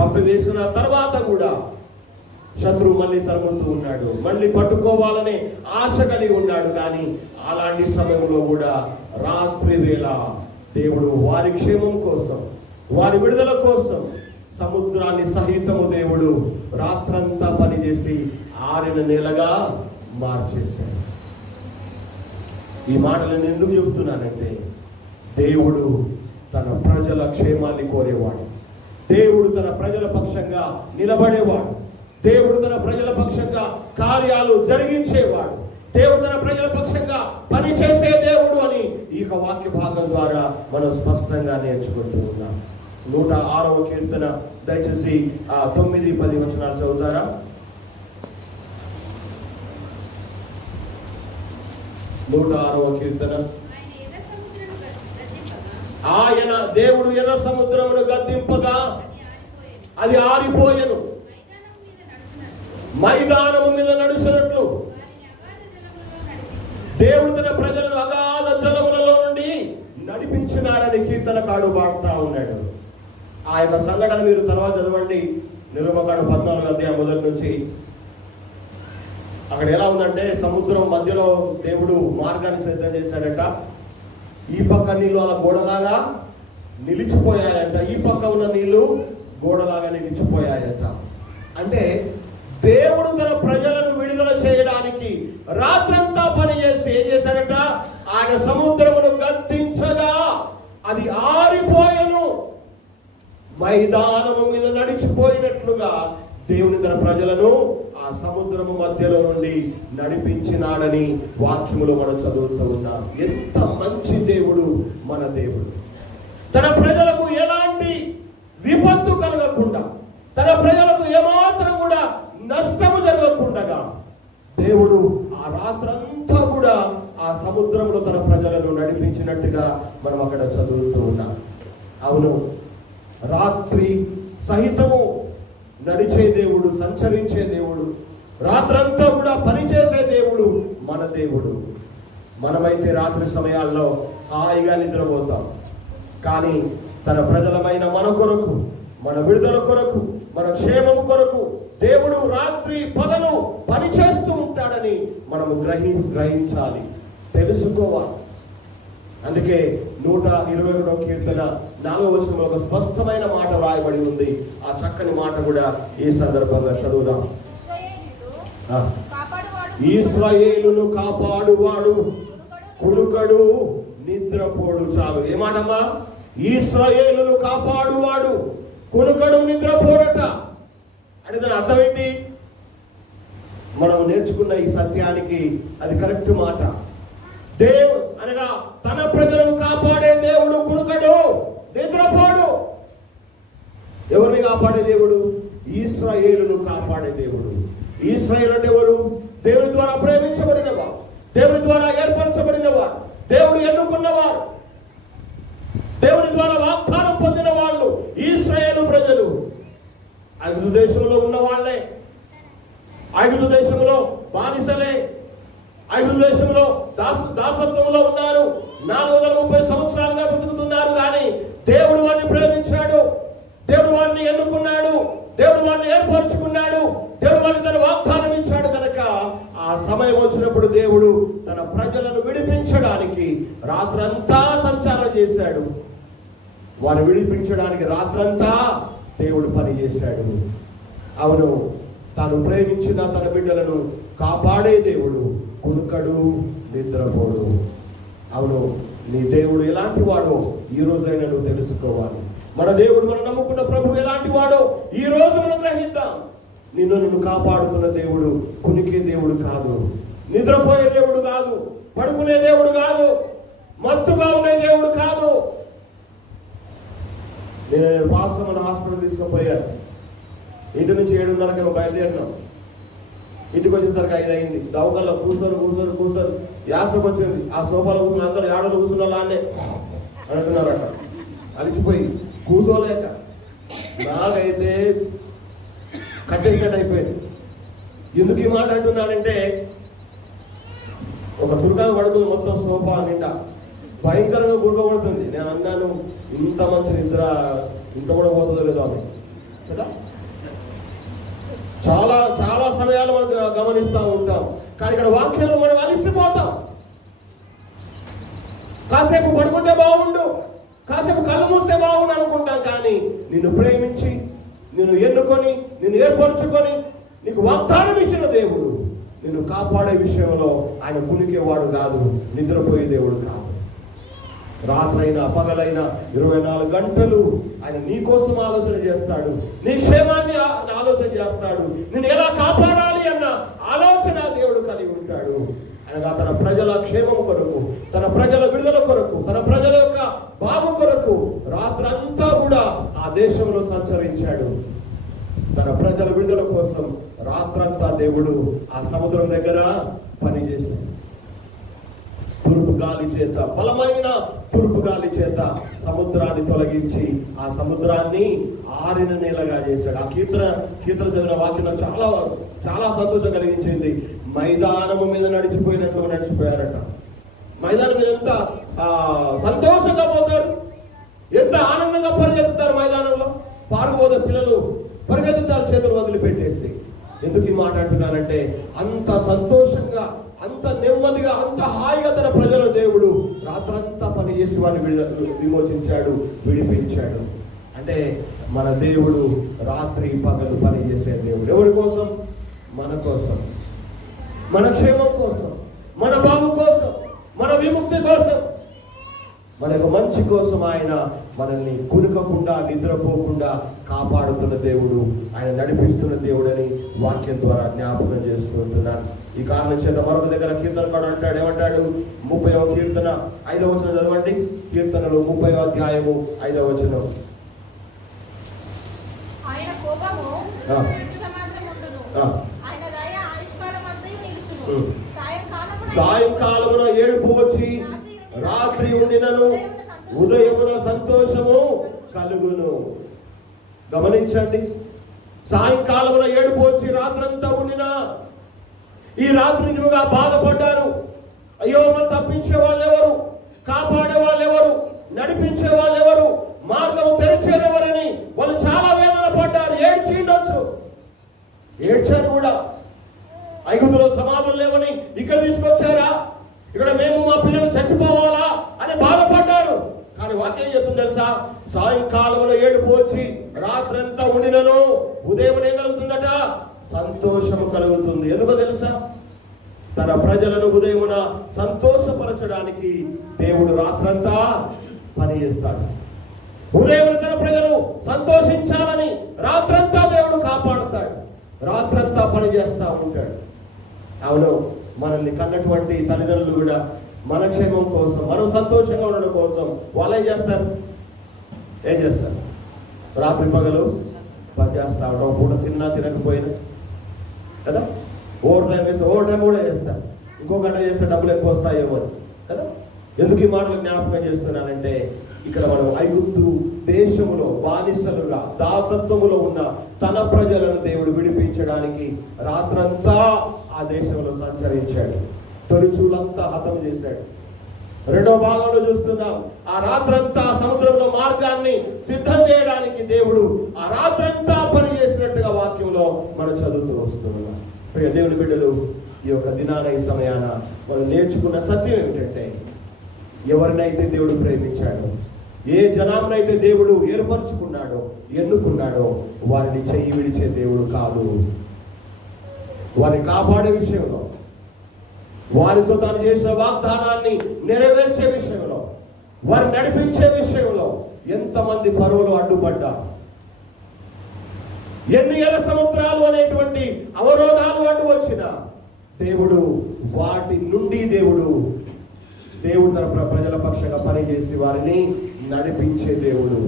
పంపివేసిన తర్వాత కూడా శత్రువు మళ్ళీ తరుముతూ ఉన్నాడు, మళ్ళీ పట్టుకోవాలనే ఆశ కలిగి ఉన్నాడు. కానీ అలాంటి సమయంలో కూడా రాత్రి వేళ దేవుడు వారి క్షేమం కోసం, వారి విడుదల కోసం సముద్రాన్ని సహితము దేవుడు రాత్రంతా పనిచేసి ఆరిన నెలగా మార్చేశాడు. ఈ మాటలు నేను ఎందుకు చెబుతున్నానంటే, దేవుడు తన ప్రజల క్షేమాన్ని కోరేవాడు, దేవుడు తన ప్రజల పక్షంగా నిలబడేవాడు, దేవుడు తన ప్రజల పక్షంగా కార్యాలు జరిగించేవాడు, దేవుడు తన ప్రజల పక్షంగా పనిచేసే దేవుడు అని ఈ వాక్య భాగం ద్వారా మనం స్పష్టంగా నేర్చుకుంటూ ఉన్నాం. 106వ కీర్తన దయచేసి 9-10 వచనాలు చదువుతారా? కీర్తన. ఆయన దేవుడు ఎర్ర సముద్రమును గద్దింపగా అది ఆరిపోయెను, మైదానము మీద నడుచున్నట్లు దేవుడు తన ప్రజలను అగాధ జలములలో నుండి నడిపించినాడని కీర్తనకాడు పాడుతూ ఉన్నాడు. ఆ యొక్క సంఘటన మీరు తర్వాత చదవండి, నిర్గమకాండ 14వ అధ్యాయం మొదటి నుంచి. అక్కడ ఎలా ఉందంటే, సముద్రం మధ్యలో దేవుడు మార్గాన్ని సిద్ధం చేశాడట. ఈ పక్క నీళ్ళు అలా గోడలాగా నిలిచిపోయాయట, ఈ పక్క ఉన్న నీళ్లు గోడలాగా నిలిచిపోయాయట. అంటే దేవుడు తన ప్రజలను విడుదల చేయడానికి రాత్రంతా పనిచేసి ఏం చేశాడట, ఆయన సముద్రమును గద్దించగా అది ఆరిపోయెను, మైదానము మీద నడిచిపోయినట్లుగా దేవుని తన ప్రజలను ఆ సముద్రము మధ్యలో నుండి నడిపించినాడని వాక్యములో మనం చదువుతూ ఉన్నాం. ఎంత మంచి దేవుడు మన దేవుడు! తన ప్రజలకు ఎలాంటి విపత్తు కలగకుండా, తన ప్రజలకు ఏమాత్రం కూడా నష్టము జరగకుండా దేవుడు ఆ రాత్రంతా కూడా ఆ సముద్రంలో తన ప్రజలను నడిపించినట్టుగా మనం అక్కడ చదువుతూ ఉన్నాం. అవును, రాత్రి సహితము నడిచే దేవుడు, సంచరించే దేవుడు, రాత్రంతా కూడా పనిచేసే దేవుడు మన దేవుడు. మనమైతే రాత్రి సమయాల్లో హాయిగా నిద్రపోతాం, కానీ తన ప్రజలమైన మన కొరకు, మన విడుదల కొరకు, మన క్షేమము కొరకు దేవుడు రాత్రి పగలు పనిచేస్తూ ఉంటాడని మనము గ్రహించాలి, తెలుసుకోవాలి. అందుకే 122వ కీర్తన 4వ వచనంలో ఒక స్పష్టమైన మాట రాయబడి ఉంది. ఆ చక్కని మాట కూడా ఈ సందర్భంగా చదువుదాం. ఇశ్రాయేలును కాపాడువాడు కునుకడు నిద్రపోడు. చాలు, ఏమాటమ్మా? ఇశ్రాయేలును కాపాడువాడు కునుకడు నిద్రపోడట. అంటే దాని అర్థం ఏంటి? మనం నేర్చుకున్న ఈ సత్యానికి అది కరెక్ట్ మాట. దేవుడు అనగా తన ప్రజలను కాపాడే దేవుడు కునుకడు, నిద్రపోడు. ఎవరిని కాపాడే దేవుడు? ఇశ్రాయేలును కాపాడే దేవుడు. ఇశ్రాయేలు అంటే ఎవరు? దేవుడి ద్వారా ప్రేమించబడినవారు, దేవుడి ద్వారా ఏర్పరచబడినవారు, దేవుడు ఎన్నుకున్నవారు, దేవుడి ద్వారా వాగ్దానం పొందిన వాళ్ళు ఇశ్రాయేలు ప్రజలు. ఐగుప్తు దేశంలో ఉన్న వాళ్ళే, ఐగుప్తు దేశంలో బానిసలే, ఐగుప్తు దేశంలో దాసత్వంలో ఉన్నారు. 430 సంవత్సరాలుగా బతుకుతున్నారు. కానీ దేవుడు వారిని ప్రేమించాడు, దేవుడు వారిని ఎన్నుకున్నాడు, దేవుడు వారిని ఏర్పరచుకున్నాడు, దేవుడు వారిని తన వాగ్దానం ఇచ్చాడు. కనుక ఆ సమయం వచ్చినప్పుడు దేవుడు తన ప్రజలను విడిపించడానికి రాత్రంతా సంచారం చేశాడు. వారు విడిపించడానికి రాత్రంతా దేవుడు పని చేశాడు. అవును, తాను ప్రేమించిన తన బిడ్డలను కాపాడే దేవుడు కునుకడు, నిద్రపోడు. అవును, నీ దేవుడు ఎలాంటి వాడో ఈ రోజైనా నువ్వు తెలుసుకోవాలి. మన దేవుడు, మనం నమ్ముకున్న ప్రభు ఎలాంటి వాడో ఈ రోజు మనం గ్రహిద్దాం. నిన్ను కాపాడుతున్న దేవుడు కునికే దేవుడు కాదు, నిద్రపోయే దేవుడు కాదు, పడుకునే దేవుడు కాదు, మత్తుగా ఉండే దేవుడు కాదు. నేను పాస్టర్ హాస్పిటల్ తీసుకుపోయాను. ఇంటి నుంచి 7:30కి బయలుదేరినాం. ఇంటికి వచ్చేసరికి 5 అయింది. దవకల్లో కూర్చొని యాసకు వచ్చింది. ఆ సోఫాలో కూర్చుని అందరూ ఏడలు కూర్చున్న అన్నే అంటున్నారట. అలిసిపోయి కూర్చోలేక నాకైతే కట్టేసినట్టు అయిపోయింది. ఎందుకు ఈ మాట అంటున్నానంటే, ఒక తుర్గా పడుతుంది మొత్తం సోఫా నిండా, భయంకరంగా గుర్రపడుతుంది. నేను అన్నాను, ఇంత మంచి నిద్ర ఇంత కూడా పోతుందో లేదో ఆమె కదా. చాలా చాలా సమయాలు మనం గమనిస్తూ ఉంటాం. కానీ ఇక్కడ వాక్యంలో మనం అలిసిపోతాం. కాసేపు పడుకుంటే బాగుండు, కాసేపు కళ్ళు మూస్తే బాగుండు అనుకుంటాం. కానీ నిన్ను ప్రేమించి, నిన్ను ఎన్నుకొని, నిన్ను ఏర్పరచుకొని, నీకు వాగ్దానం ఇచ్చిన దేవుడు నిన్ను కాపాడే విషయంలో ఆయన కునికేవాడు కాదు, నిద్రపోయే దేవుడు కాదు. రాత్రైనా పగలైనా 24 గంటలు ఆయన నీ కోసం ఆలోచన చేస్తాడు, నీ క్షేమాన్ని ఆలోచన చేస్తాడు, నిన్ను ఎలా కాపాడాలి అన్న ఆలోచన దేవుడు కలిగి ఉంటాడు. అనగా తన ప్రజల క్షేమం కొరకు, తన ప్రజల విడుదల కొరకు, తన ప్రజల యొక్క బాగు కొరకు రాత్రంతా కూడా ఆ దేశంలో సంచరించాడు. తన ప్రజల విడుదల కోసం రాత్రంతా దేవుడు ఆ సముద్రం దగ్గర పనిచేశాడు. తూర్పు గాలి చేత, బలమైన తూర్పు గాలి చేత సముద్రాన్ని తొలగించి ఆ సముద్రాన్ని ఆరిన నేలగా చేశాడు. ఆ కీర్తన చదివిన వాక్యంలో చాలా చాలా సంతోషం కలిగించింది. మైదానము మీద నడిచిపోయినట్లు నడిచిపోయారట. మైదానం మీద ఎంత సంతోషంగా పోతారు, ఎంత ఆనందంగా పరిగెత్తుతారు. మైదానంలో పారుపోతే పిల్లలు పరిగెత్తుతారు చేతులు వదిలిపెట్టేసి. ఎందుకు ఈ మాట అంటున్నానంటే, అంత సంతోషంగా, అంత నెమ్మదిగా, అంత హాయిగా తన ప్రజల దేవుడు రాత్రంతా పనిచేసి వారిని విమోచించాడు, విడిపించాడు. అంటే మన దేవుడు రాత్రి పగలు పనిచేసే దేవుడు. ఎవరి కోసం? మన కోసం, మన క్షేమం కోసం, మన బాగు కోసం, మన విముక్తి కోసం, మన యొక్క మంచి కోసం ఆయన మనల్ని కునుకకుండా, నిద్రపోకుండా కాపాడుతున్న దేవుడు, ఆయన నడిపిస్తున్న దేవుడు అని వాక్యం ద్వారా జ్ఞాపకం చేస్తూ ఉంటున్నాను. ఈ కారణం చేత మరొక దగ్గర కీర్తనకాడు అంటాడు, ఏమంటాడు? 30వ కీర్తన 5వ వచనం చదవండి. కీర్తనలు 30వ అధ్యాయము 5వ వచనం. సాయంకాలమున ఏడుపు వచ్చి రాత్రి ఉండినను ఉదయమున సంతోషము కలుగును. గమనించండి, సాయంకాలమున ఏడుపు వచ్చి రాత్రంతా ఉండినా, ఈ రాత్రి నిజంగా బాధపడ్డారు. అయ్యో, మనం తప్పించే వాళ్ళు ఎవరు, కాపాడే వాళ్ళు ఎవరు, నడిపించే వాళ్ళు ఎవరు, మార్గం తెరిచేదెవరని వాళ్ళు చాలా వేదన పడ్డారు. ఏడ్చిండొచ్చు, ఏడ్చారు కూడా. ఐగుప్తులో సమాధులు లేవని ఇక్కడ తీసుకొచ్చారా, ఇక్కడ మేము మా పిల్లలు చచ్చిపోవాలా అని బాధపడ్డారు. కానీ వాక్యం చెప్తుంది తెలుసా? సాయంకాలంలో ఏడుపు వచ్చి రాత్రంతా ఉండినను ఉదయం ఏం కలుగుతుందట? సంతోషము కలుగుతుంది. ఎందుకో తెలుసా? తన ప్రజలను ఉదయమున సంతోషపరచడానికి దేవుడు రాత్రంతా పని చేస్తాడు. ఉదయం తన ప్రజలు సంతోషించాలని రాత్రంతా దేవుడు కాపాడుతాడు, రాత్రంతా పని చేస్తూ ఉంటాడు. అవును, మనల్ని కన్నటువంటి తల్లిదండ్రులు కూడా మన క్షేమం కోసం, మనం సంతోషంగా ఉండడం కోసం వాళ్ళు ఏం చేస్తారు? రాత్రి పగలు పని చేస్తా ఉంటాం. పూట తిన్నా తినకపోయినా కదా, ఓవర్ టైం వేస్తే ఓవర్ టైం కూడా చేస్తారు. ఇంకో గంట చేస్తే డబ్బులు ఎక్కువ వస్తాయేమో కదా. ఎందుకు ఈ మాటలు జ్ఞాపకం చేస్తున్నానంటే, ఇక్కడ మనం ఐగుప్తు దేశంలో బానిసలుగా, దాసత్వములో ఉన్న తన ప్రజలను దేవుడు విడిపించడానికి రాత్రంతా ఆ దేశంలో సంచరించాడు. తొలిచూలంతా హతం చేశాడు. రెండో భాగంలో చూస్తున్నాం, ఆ రాత్రంతా సముద్రంలో మార్గాన్ని సిద్ధం చేయడానికి దేవుడు ఆ రాత్రంతా పని చేసినట్టుగా వాక్యంలో మనం చదువుతూ వస్తున్నాం. ప్రియ దేవుని బిడ్డలు, ఈ యొక్క దినాన, ఈ సమయాన మనం నేర్చుకున్న సత్యం ఏమిటంటే, ఎవరినైతే దేవుడు ప్రేమించాడో, ఏ జనాన్నైతే దేవుడు ఏర్పరచుకున్నాడో, ఎన్నుకున్నాడో, వారిని చెయ్యి విడిచే దేవుడు కాదు. వారిని కాపాడే విషయంలో, వారితో తాను చేసిన వాగ్దానాన్ని నెరవేర్చే విషయంలో, వారిని నడిపించే విషయంలో ఎంతమంది ఫరోలు అడ్డుపడ్డా, ఎన్ని ఎల సముద్రాలు అనేటువంటి అవరోధాలు అడ్డు వచ్చిన దేవుడు వాటి నుండి దేవుడు తన ప్రజల పక్షంగా పనిచేసి వారిని నడిపించే దేవుడు.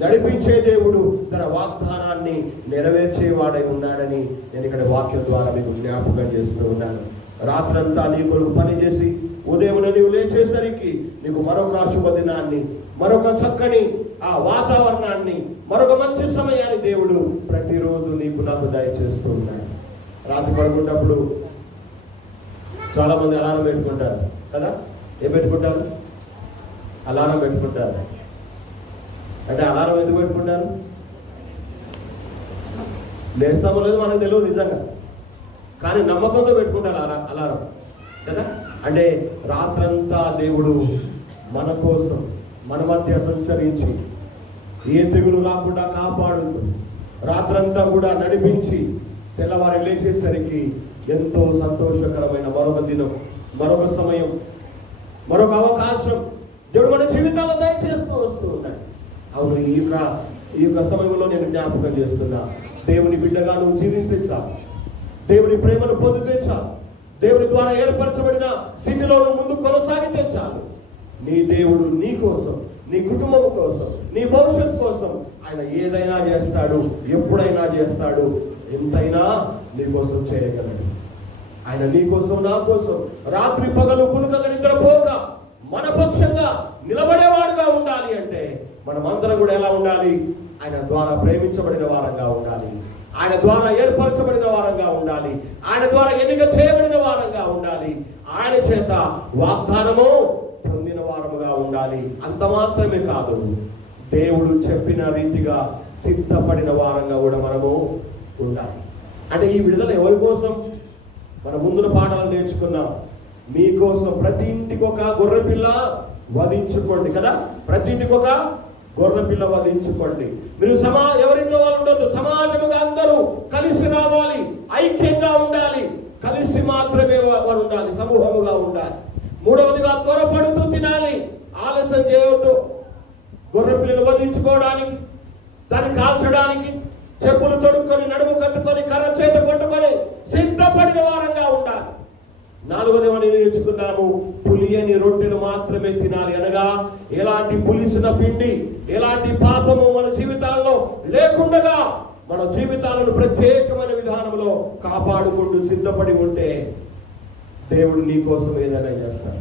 నడిపించే దేవుడు, తన వాగ్దానాన్ని నెరవేర్చేవాడై ఉన్నాడని నేను ఇక్కడ వాక్యం ద్వారా మీకు జ్ఞాపకం చేస్తూ ఉన్నాను. రాత్రంతా నీ కొరకు పనిచేసి ఉదయం నీవు లేచేసరికి నీకు మరొక శుభదినాన్ని, మరొక చక్కని ఆ వాతావరణాన్ని, మరొక మంచి సమయాన్ని దేవుడు ప్రతిరోజు నీకు నాకు దయచేస్తూ ఉన్నాడు. రాత్రి పడుకున్నప్పుడు చాలా మంది అలారం పెట్టుకుంటారు కదా. ఏం పెట్టుకుంటారు? అలారం పెట్టుకుంటారు. అంటే అలారం ఎందుకు పెట్టుకుంటారు? లేస్తామో లేదు మనకు తెలియదు నిజంగా, కానీ నమ్మకంతో పెట్టుకుంటారు అలారం కదా. అంటే రాత్రంతా దేవుడు మన కోసం మన మధ్య సంచరించి ఏ తెగులు రాకుండా కాపాడుతూ రాత్రంతా కూడా నడిపించి తెల్లవారి లేచేసరికి ఎంతో సంతోషకరమైన మరొక దినం, మరొక సమయం, మరొక అవకాశం దేవుడు మన జీవితాల్లో దయచేస్తూ వస్తూ ఉన్నాడు. అవును, ఈ యొక్క సమయంలో నేను జ్ఞాపకం చేస్తున్నా, దేవుని బిడ్డగా నువ్వు జీవిస్తే చాలు, దేవుని ప్రేమను పొందితే చాలు, దేవుని ద్వారా ఏర్పరచబడిన స్థితిలో నువ్వు ముందు కొనసాగితే చాలు. నీ దేవుడు నీ కోసం, నీ కుటుంబం కోసం, నీ భవిష్యత్తు కోసం ఆయన ఏదైనా చేస్తాడు, ఎప్పుడైనా చేస్తాడు, ఎంతైనా నీ కోసం చేయగలడు. ఆయన నీ కోసం, నా కోసం రాత్రి పగలు కునుకగా నిద్రపోక మన పక్షంగా నిలబడేవాడుగా ఉండాలి అంటే మనమందరం కూడా ఎలా ఉండాలి? ఆయన ద్వారా ప్రేమించబడిన వారంగా ఉండాలి, ఆయన ద్వారా ఏర్పరచబడిన వారంగా ఉండాలి, ఆయన ద్వారా ఎన్నిక చేయబడిన వారంగా ఉండాలి, ఆయన చేత వాగ్దానము పొందిన వారముగా ఉండాలి. అంత మాత్రమే కాదు, దేవుడు చెప్పిన రీతిగా సిద్ధపడిన వారంగా కూడా మనము ఉండాలి. అంటే ఈ విడుదల ఎవరి కోసం? మన ముందున పాఠాలు నేర్చుకున్నాం. మీకోసం ప్రతి ఇంటికి ఒక గొర్రెపిల్ల వధించుకోండి కదా. ప్రతి ఇంటికి ఒక గొర్రెపిల్ల వధించుకోండి. మీరు ఎవరింట్లో వాళ్ళు ఉండొద్దు, సమాజముగా అందరూ కలిసి రావాలి, ఐక్యంగా ఉండాలి, కలిసి మాత్రమే వారు ఉండాలి, సమూహముగా ఉండాలి. మూడవదిగా త్వరపడుతూ తినాలి, ఆలస్యం చేయవద్దు. గొర్రెపిల్లను వధించుకోవడానికి, దాన్ని కాల్చడానికి చెప్పులు తొడుక్కొని, నడుము కట్టుకొని, కర్ర చేత పట్టుకొని సిద్ధపడిన వారంగా ఉండాలి. నాలుగోదేమని నేర్చుకున్నాము, పులియని రొట్టెలు మాత్రమే తినాలి. అనగా ఎలాంటి పులిసిన పిండి, ఎలాంటి పాపము మన జీవితాల్లో లేకుండగా మన జీవితాలను ప్రత్యేకమైన విధానంలో కాపాడుకుంటూ సిద్ధపడి ఉంటే దేవుడు నీ కోసం ఏదైనా చేస్తాడు,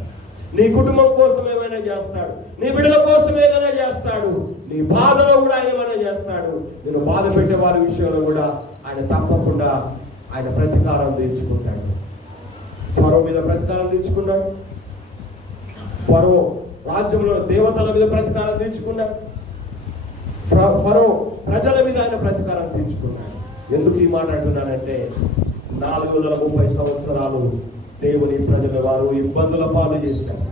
నీ కుటుంబం కోసం ఏమైనా చేస్తాడు, నీ బిడ్డల కోసం ఏదైనా చేస్తాడు, నీ బాధలో కూడా ఆయన ఏమైనా చేస్తాడు. నేను బాధ పెట్టే వారి విషయంలో కూడా ఆయన తప్పకుండా ఆయన ప్రతీకారం తీర్చుకుంటాడు. ఫరో మీద ప్రతీకారం తీర్చుకున్నాడు, ఫరో రాజ్యంలో దేవతల మీద ప్రతీకారం తీర్చుకున్నాడు, ఫరో ప్రజల మీద ఆయన ప్రతీకారం తీర్చుకున్నాడు. ఎందుకు ఈ మాట అంటున్నానంటే 430 సంవత్సరాలు దేవుని ప్రజల వారు ఇబ్బందుల పాలు చేశారు,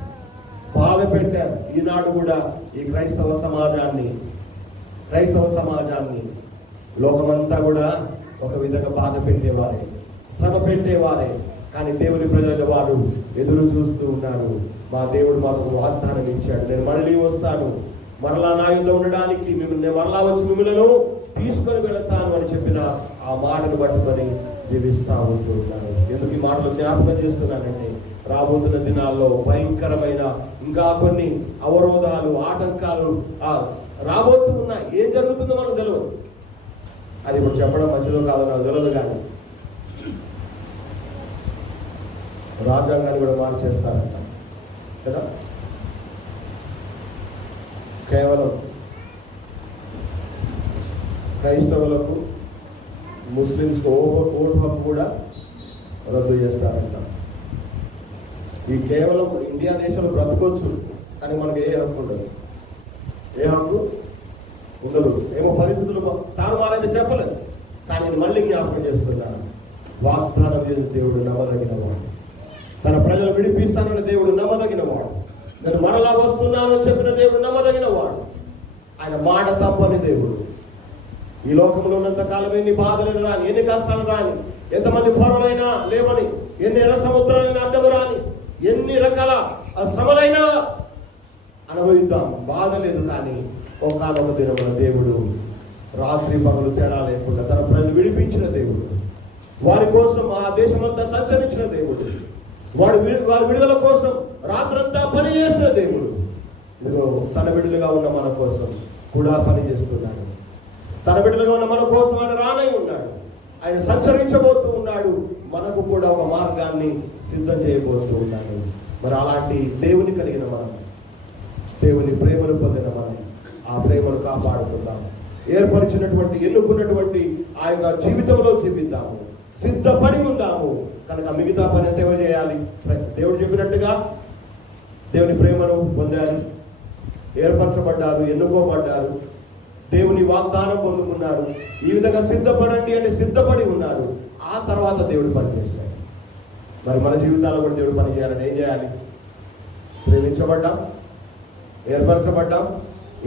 బాధ పెట్టారు. ఈనాడు కూడా ఈ క్రైస్తవ సమాజాన్ని లోకమంతా కూడా ఒక విధంగా బాధ పెట్టేవారే, శ్రమ పెట్టేవారే. కానీ దేవుని ప్రజల వారు ఎదురు చూస్తూ ఉన్నారు. మా దేవుడు మాకు వాగ్దానం ఇచ్చాడు, నేను మళ్ళీ వస్తాను, మరలా నా యుద్ధ ఉండడానికి నేను మరలా వచ్చి మిమ్మల్ని తీసుకొని వెళతాను అని చెప్పిన ఆ మాటను పట్టుకొని జీవిస్తూ ఉంటున్నాను. ఎందుకు ఈ మాటలు జ్ఞాపకం చేస్తున్నానంటే రాబోతున్న దినాల్లో భయంకరమైన ఇంకా కొన్ని అవరోధాలు, ఆటంకాలు రాబోతూ ఉన్నాయి. ఏం జరుగుతుందో మనకు తెలియదు, అది ఇప్పుడు చెప్పడం మధ్యలో కాదు, నాకు తెలియదు. కానీ రాజ్యాంగాన్ని కూడా మార్చేస్తారంట కదా. కేవలం క్రైస్తవులకు, ముస్లిమ్స్కు ఓటు హక్కు కూడా రద్దు చేస్తారంట. ఈ కేవలం ఇండియా దేశంలో బ్రతకొచ్చు, కానీ మనకు ఏ హక్కు ఉండదు, ఏ హక్కు ఉండదు. ఏమో పరిస్థితులు తారుమారైతే చెప్పలేదు. కానీ నేను మళ్ళీ జ్ఞాపకం చేస్తున్నాను, వాగ్దానం చేసిన దేవుడు నమ్మదగిన వాడు, తన ప్రజలు విడిపిస్తానని దేవుడు నమ్మదగిన వాడు, నేను మరలా వస్తున్నాను చెప్పిన దేవుడు నమ్మదగిన వాడు, ఆయన మాట తప్పని దేవుడు. ఈ లోకంలో ఉన్నంత కాలం ఎన్ని బాధలు రాని, ఎన్ని కష్టాలు రాని, ఎంతమంది ఫరోలైనా లేవని, ఎన్ని ఎర్ర సముద్రాలైనా అడ్డము రాని, ఎన్ని రకాల శ్రమలైనా అనుభవిద్దాం, బాధ లేదు. కానీ ఒకనొక దినమున దేవుడు రాత్రి పగలు తేడా లేకుండా తన ప్రజలు విడిపించిన దేవుడు, వారి కోసం ఆ దేశమంతా సంచరించిన దేవుడు, వారి విడుదల కోసం రాత్రంతా పనిచేసిన దేవుడు. ఇదిగో తన బిడ్డలుగా ఉన్న మన కోసం కూడా పనిచేస్తున్నాడు. తన బిడ్డలుగా ఉన్న మన కోసం ఆయన రానై ఉన్నాడు. ఆయన సంచరించబోతూ ఉన్నాడు. మనకు కూడా ఒక మార్గాన్ని సిద్ధం చేయబోతూ ఉన్నాడు. మరి అలాంటి దేవుని కలిగిన మనం, దేవుని ప్రేమను పొందిన మనం ఆ ప్రేమను కాపాడుకుందాం. ఏర్పరిచినటువంటి ఎన్నుకున్నటువంటి ఆ యొక్క జీవితంలో జీవిద్దాము, సిద్ధపడి ఉందాము. కనుక మిగతా పని అంటే ఏమో చేయాలి? దేవుడు చెప్పినట్టుగా దేవుని ప్రేమను పొందారు, ఏర్పరచబడ్డారు, ఎన్నుకోబడ్డారు, దేవుని వాగ్దానం పొందుకున్నారు. ఈ విధంగా సిద్ధపడండి అని సిద్ధపడి ఉన్నారు. ఆ తర్వాత దేవుడు పని చేశాడు. మరి మన జీవితాల్లో కూడా దేవుడు పని చేయాలని ఏం చేయాలి? ప్రేమించబడ్డాం, ఏర్పరచబడ్డాం,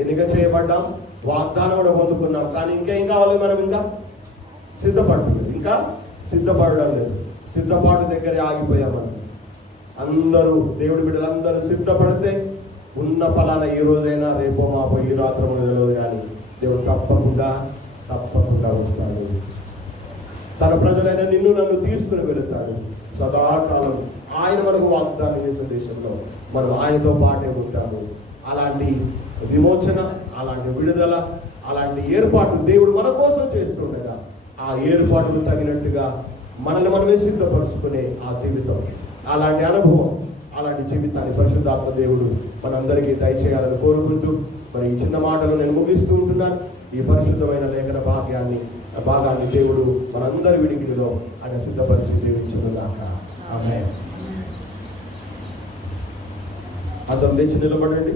ఎన్నిక చేయబడ్డాం, వాగ్దానం కూడా పొందుకున్నాం. కానీ ఇంకేం కావాలి? మనం ఇంకా సిద్ధపడలేదు, ఇంకా సిద్ధపడడం లేదు. సిద్ధపాటు దగ్గరే ఆగిపోయాం మనం. అందరూ దేవుడి బిడ్డలందరూ సిద్ధపడితే ఉన్న ఫలానా ఈ రోజైనా రేపో మాపో ఈ రాత్రి తెలియదు, కానీ దేవుడు తప్పకుండా వస్తాడు. తన ప్రజలైన నిన్ను నన్ను తీసుకుని వెళుతాడు. సదాకాలం ఆయన మనకు వాగ్దానం చేసే దేశంలో మనం ఆయనతో పాటే ఉంటాము. అలాంటి విమోచన, అలాంటి విడుదల, అలాంటి ఏర్పాటు దేవుడు మన కోసం చేస్తుండగా ఆ ఏర్పాటుకు తగినట్టుగా మనల్ని మనమే సిద్ధపరుచుకునే ఆ జీవితం, అలాంటి అనుభవం, అలాంటి జీవితాన్ని పరిశుద్ధాత్మ దేవుడు మనందరికీ దయచేయాలని కోరుకుంటూ మరి ఈ చిన్న మాటలు నేను ముగిస్తూ ఉంటున్నాను. ఈ పరిశుద్ధమైన లేఖన భాగాన్ని దేవుడు మనందరి విడిగిడిలో ఆయన సిద్ధపరిచి దీవించునుగాక. ఆమేన్. అందరం లేచి నిలబడండి.